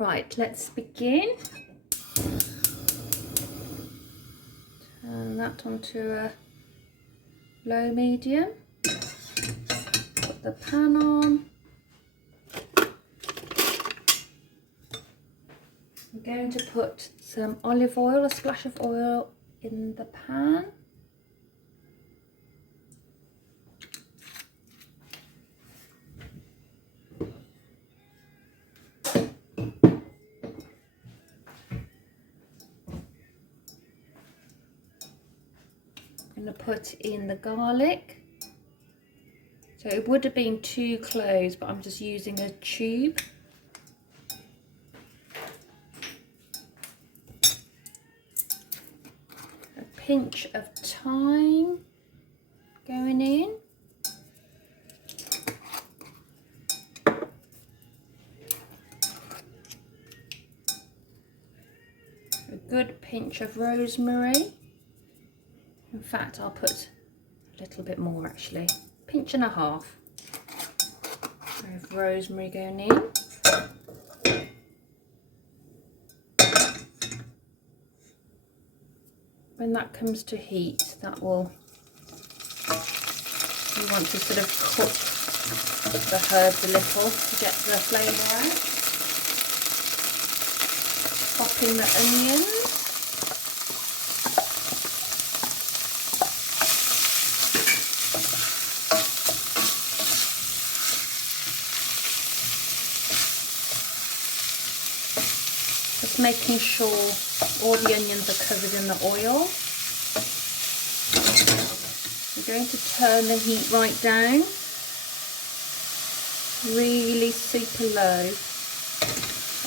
Right, let's begin. Turn that onto a low medium. Put the pan on. I'm going to put some olive oil, a splash of oil in the pan. I'm going to put in the garlic. So it would have been 2 cloves, but I'm just using a tube. A pinch of thyme going in. A good pinch of rosemary. In fact, I'll put a little bit more actually. Pinch and a half of rosemary going in. When that comes to heat, that will, you want to sort of cook the herbs a little to get the flavour out. Pop in the onions. Just making sure all the onions are covered in the oil. We're going to turn the heat right down, really super low.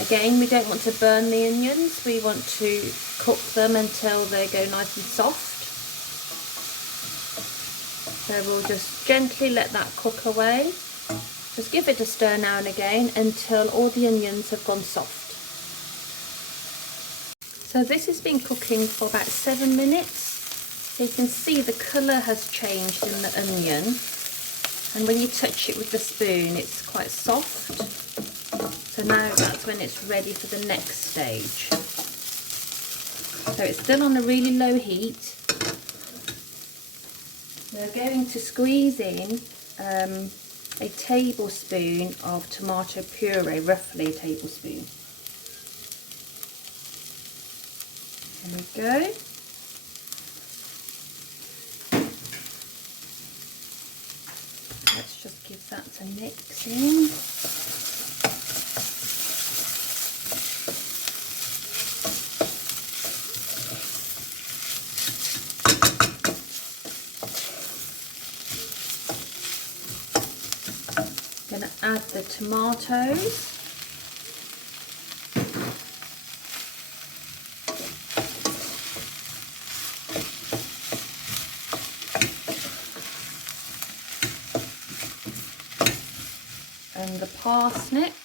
Again, we don't want to burn the onions, we want to cook them until they go nice and soft. So we'll just gently let that cook away. Just give it a stir now and again until all the onions have gone soft. So this has been cooking for about 7 minutes. So you can see the colour has changed in the onion. And when you touch it with the spoon, it's quite soft. So now that's when it's ready for the next stage. So it's still on a really low heat. We're going to squeeze in a tablespoon of tomato puree, roughly a tablespoon. There we go. Let's just give that a mix in. I'm going to add the tomatoes. And the parsnips.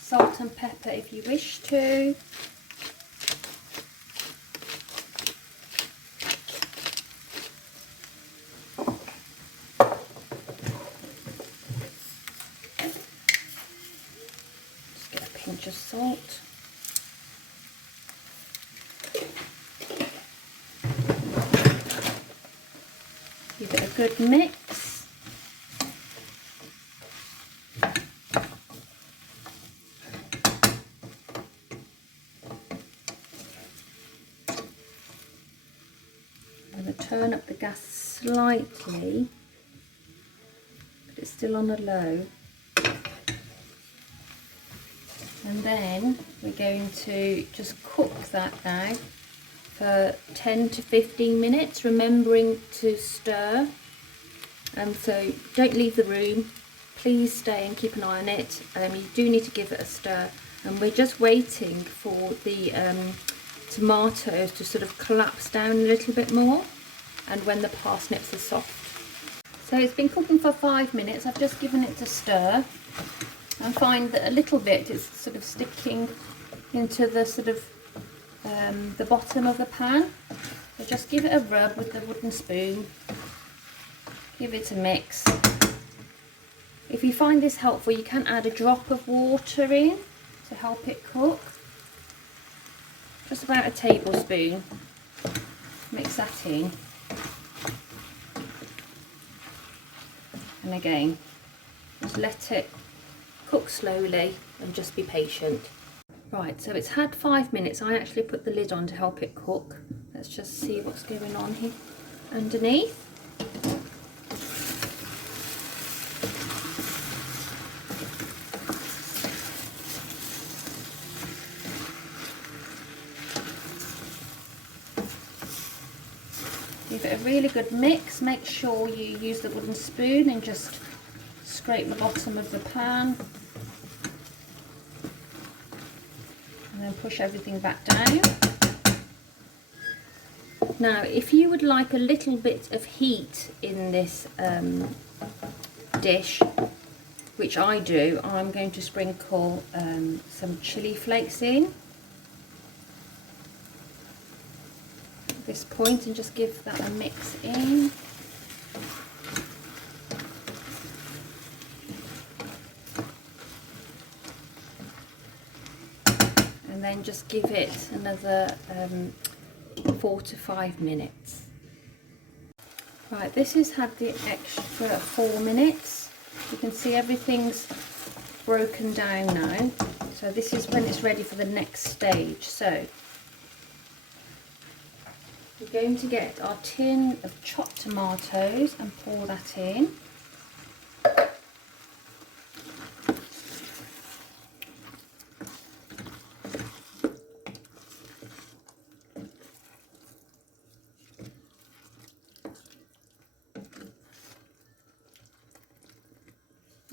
Salt and pepper if you wish to. Pinch of salt. Give it a good mix. I'm going to turn up the gas slightly, but it's still on a low. And then we're going to just cook that now for 10 to 15 minutes, remembering to stir. So don't leave the room, please stay and keep an eye on it. You do need to give it a stir. And we're just waiting for the tomatoes to sort of collapse down a little bit more, and when the parsnips are soft. So it's been cooking for 5 minutes. I've just given it a stir. I find that a little bit is sort of sticking into the sort of the bottom of the pan. So just give it a rub with the wooden spoon. Give it a mix. If you find this helpful, you can add a drop of water in to help it cook. Just about a tablespoon. Mix that in. And again, just let it cook slowly and just be patient. Right, so it's had 5 minutes. I actually put the lid on to help it cook. Let's just see what's going on here underneath. Give it a really good mix. Make sure you use the wooden spoon and just scrape the bottom of the pan. And then push everything back down. Now, if you would like a little bit of heat in this dish, which I do, I'm going to sprinkle some chili flakes in at this point and just give that a mix in. And then just give it another 4 to 5 minutes. Right, this has had the extra 4 minutes. You can see everything's broken down now. So this is when it's ready for the next stage. So we're going to get our tin of chopped tomatoes and pour that in.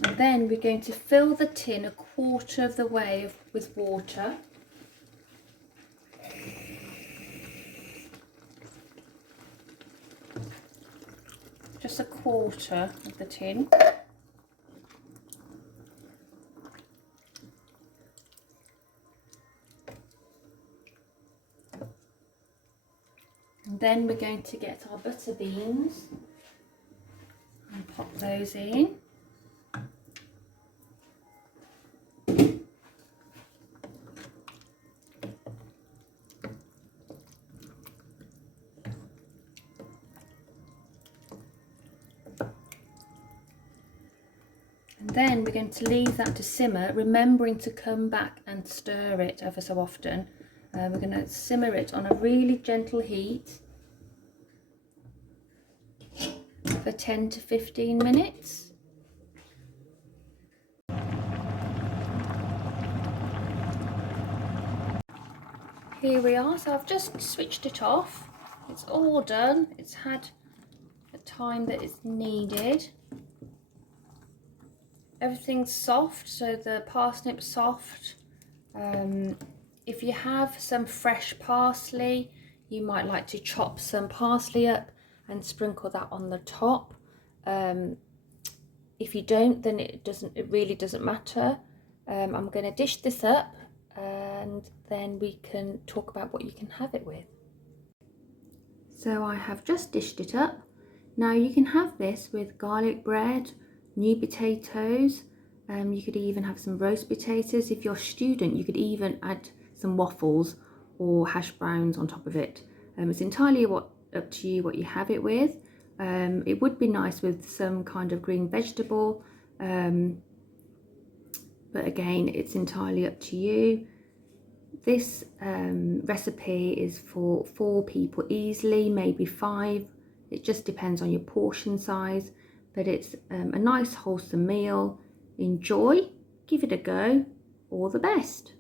And then we're going to fill the tin 1/4 of the way with water. Just 1/4 of the tin. And then we're going to get our butter beans and pop those in. And then we're going to leave that to simmer, remembering to come back and stir it ever so often. We're going to simmer it on a really gentle heat for 10 to 15 minutes. Here we are, so I've just switched it off. It's all done. It's had the time that it's needed. Everything's soft, so the parsnip's soft. If you have some fresh parsley, you might like to chop some parsley up and sprinkle that on the top. If you don't, then it really doesn't matter. I'm going to dish this up and then we can talk about what you can have it with. So I have just dished it up. Now you can have this with garlic bread, new potatoes, you could even have some roast potatoes. If you're a student, you could even add some waffles or hash browns on top of it. It's entirely up to you what you have it with. It would be nice with some kind of green vegetable, but again, it's entirely up to you. This recipe is for 4 people easily, maybe 5. It just depends on your portion size, but it's a nice wholesome meal. Enjoy, give it a go, all the best.